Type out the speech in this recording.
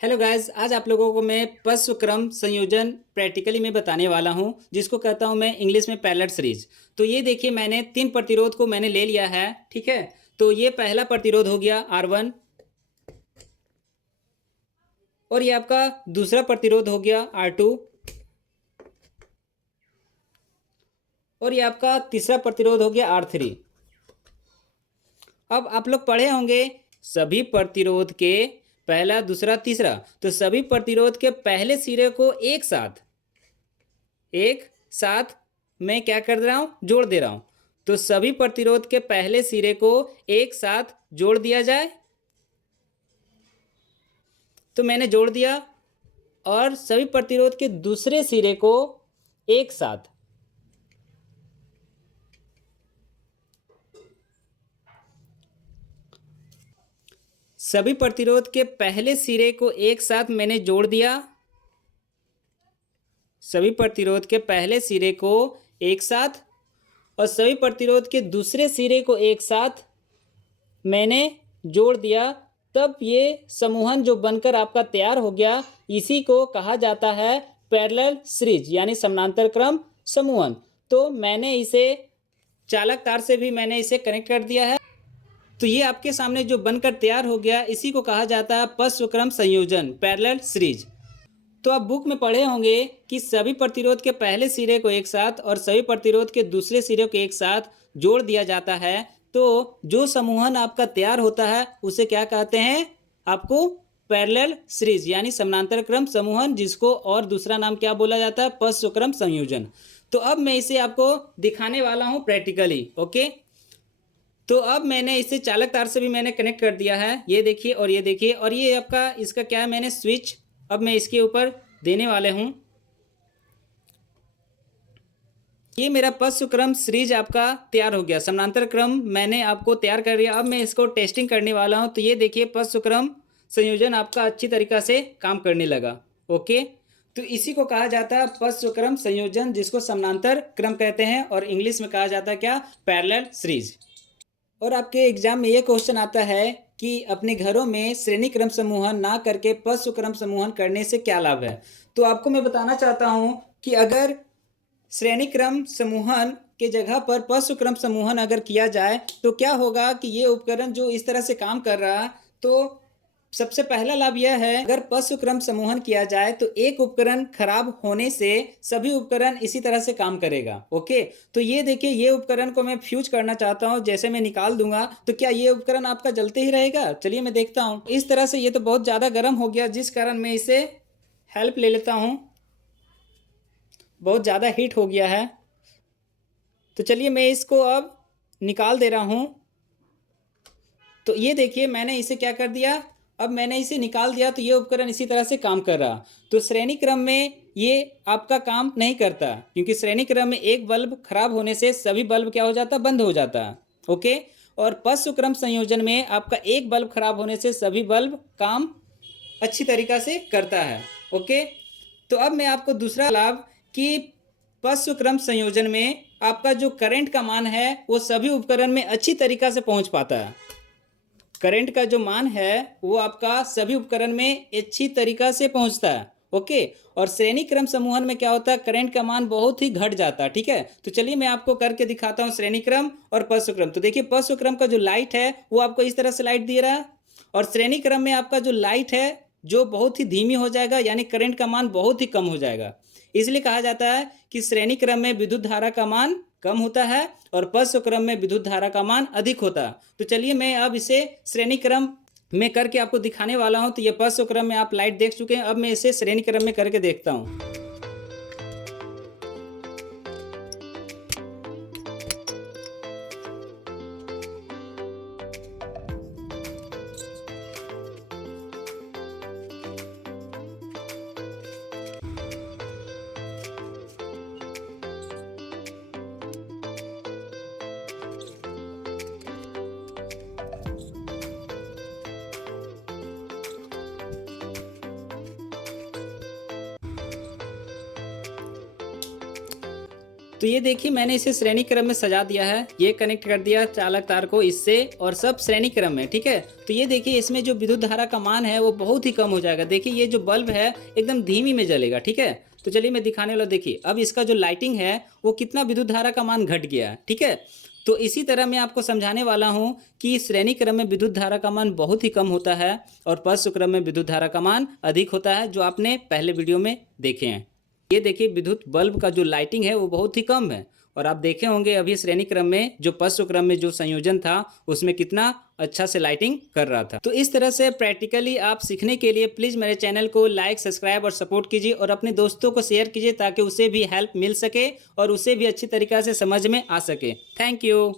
Hello guys, आज आप लोगों को मैं पश्च क्रम संयोजन प्रैक्टिकली में बताने वाला हूं, जिसको कहता हूं मैं इंग्लिश में पैरेलल सीरीज। तो ये देखिए, मैंने तीन प्रतिरोध को मैंने ले लिया है। ठीक है, तो ये पहला प्रतिरोध हो गया R1 और ये आपका दूसरा प्रतिरोध हो गया R2 और ये आपका तीसरा प्रतिरोध हो गया R3। अब आप लोग पढ़े होंगे सभी प्रतिरोध के पहला दूसरा तीसरा, तो सभी प्रतिरोध के पहले सिरे को एक साथ मैं क्या कर रहा हूँ, जोड़ दे रहा हूँ। तो सभी प्रतिरोध के पहले सिरे को एक साथ जोड़ दिया जाए, तो मैंने जोड़ दिया। और सभी प्रतिरोध के दूसरे सिरे को एक साथ सभी प्रतिरोध के पहले सिरे को एक साथ मैंने जोड़ दिया। सभी प्रतिरोध के पहले सिरे को एक साथ और सभी प्रतिरोध के दूसरे सिरे को एक साथ मैंने जोड़ दिया। तब ये समूहन जो बनकर आपका तैयार हो गया, इसी को कहा जाता है पैरेलल सीरीज यानी समानांतर क्रम समूहन। तो मैंने इसे चालक तार से भी मैंने इसे कनेक्ट कर दिया है। तो ये आपके सामने जो बनकर तैयार हो गया, इसी को कहा जाता है पश्च क्रम संयोजन पैरेलल सीरीज। तो आप बुक में पढ़े होंगे कि सभी प्रतिरोध के पहले सिरे को एक साथ और सभी प्रतिरोध के दूसरे सिरे को एक साथ जोड़ दिया जाता है। तो जो समूहन आपका तैयार होता है उसे क्या कहते हैं, आपको पैरेलल सीरीज यानी समानांतर क्रम समूहन, जिसको और दूसरा नाम क्या बोला जाता है, पश्च क्रम संयोजन। तो अब मैं इसे आपको दिखाने वाला हूं प्रैक्टिकली। ओके, तो अब मैंने इसे चालक तार से भी मैंने कनेक्ट कर दिया है। ये देखिए और ये देखिए, और ये आपका इसका क्या है, मैंने स्विच अब मैं इसके ऊपर देने वाले हूं। ये मेरा पश्च क्रम सीरीज आपका तैयार हो गया, समानांतर क्रम मैंने आपको तैयार कर दिया। अब मैं इसको टेस्टिंग करने वाला हूं। तो ये देखिए, पश्च क्रम संयोजन आपका अच्छी तरीका से काम करने लगा। ओके, तो इसी को कहा जाता है पश्च क्रम संयोजन, जिसको समानांतर क्रम कहते हैं और इंग्लिश में कहा जाता है क्या, पैरेलल सीरीज। और आपके एग्जाम में ये क्वेश्चन आता है कि अपने घरों में श्रेणी क्रम समूहन ना करके पश्च क्रम समूहन करने से क्या लाभ है। तो आपको मैं बताना चाहता हूं कि अगर श्रेणी क्रम समूहन के जगह पर पश्च क्रम समूहन अगर किया जाए तो क्या होगा कि ये उपकरण जो इस तरह से काम कर रहा, तो सबसे पहला लाभ यह है, अगर पश्च क्रम समूहन किया जाए तो एक उपकरण खराब होने से सभी उपकरण इसी तरह से काम करेगा। ओके, तो ये देखिए, ये उपकरण को मैं फ्यूज करना चाहता हूं। जैसे मैं निकाल दूंगा तो क्या ये उपकरण आपका जलते ही रहेगा? चलिए मैं देखता हूं। इस तरह से ये तो बहुत ज्यादा गर्म हो गया, जिस कारण मैं इसे हेल्प ले लेता हूं। बहुत ज्यादा हीट हो गया है, तो चलिए मैं इसको अब निकाल दे रहा हूं। तो ये देखिए, मैंने इसे क्या कर दिया, अब मैंने इसे निकाल दिया। तो ये उपकरण इसी तरह से काम कर रहा। तो श्रेणी क्रम में ये आपका काम नहीं करता, क्योंकि श्रेणी क्रम में एक बल्ब खराब होने से सभी बल्ब क्या हो जाता, बंद हो जाता। ओके, और पश्च क्रम संयोजन में आपका एक बल्ब खराब होने से सभी बल्ब काम अच्छी तरीका से करता है। ओके, तो अब मैं आपको दूसरा लाभ कि पश्च क्रम संयोजन में आपका जो करंट का मान है वो सभी उपकरण में अच्छी तरीका से पहुंच पाता है। करंट का जो मान है वो आपका सभी उपकरण में अच्छी तरीका से पहुंचता है। ओके, और श्रेणी क्रम समूहन में क्या होता है, करंट का मान बहुत ही घट जाता है। ठीक है, तो चलिए मैं आपको करके दिखाता हूं श्रेणी क्रम और पश्च क्रम। तो देखिए, पश्च क्रम का जो लाइट है वो आपको इस तरह से लाइट दे रहा है, और श्रेणी क्रम में आपका जो लाइट है जो बहुत ही धीमी हो जाएगा, यानी करंट का मान बहुत ही कम हो जाएगा। इसलिए कहा जाता है कि श्रेणी क्रम में विद्युत धारा का मान कम होता है और पश्च क्रम में विद्युत धारा का मान अधिक होता है। तो चलिए मैं अब इसे श्रेणी क्रम में करके आपको दिखाने वाला हूं। तो ये पश्च क्रम में आप लाइट देख चुके हैं, अब मैं इसे श्रेणी क्रम में करके देखता हूं। तो ये देखिए मैंने इसे श्रेणी क्रम में सजा दिया है, ये कनेक्ट कर दिया चालक तार को इससे और सब श्रेणी क्रम में, ठीक है। तो ये देखिए इसमें जो विद्युत धारा का मान है वो बहुत ही कम हो जाएगा। देखिए ये जो बल्ब है एकदम धीमी में जलेगा, ठीक है। तो चलिए मैं दिखाने वाला, देखिए अब इसका जो लाइटिंग है वो कितना विद्युत धारा का मान घट गया, ठीक है। तो इसी तरह मैं आपको समझाने वाला हूं कि श्रेणी क्रम में विद्युत धारा का मान बहुत ही कम होता है और पश्च क्रम में विद्युत धारा का मान अधिक होता है, जो आपने पहले वीडियो में देखे हैं। ये देखिए विद्युत बल्ब का जो लाइटिंग है वो बहुत ही कम है और आप देखे होंगे अभी श्रेणी क्रम में जो पश्च क्रम में जो संयोजन था उसमें कितना अच्छा से लाइटिंग कर रहा था। तो इस तरह से प्रैक्टिकली आप सीखने के लिए प्लीज़ मेरे चैनल को लाइक, सब्सक्राइब और सपोर्ट कीजिए और अपने दोस्तों को शेयर कीजिए ताकि उसे भी हेल्प मिल सके और उसे भी अच्छी तरीक़ा से समझ में आ सके। Thank you.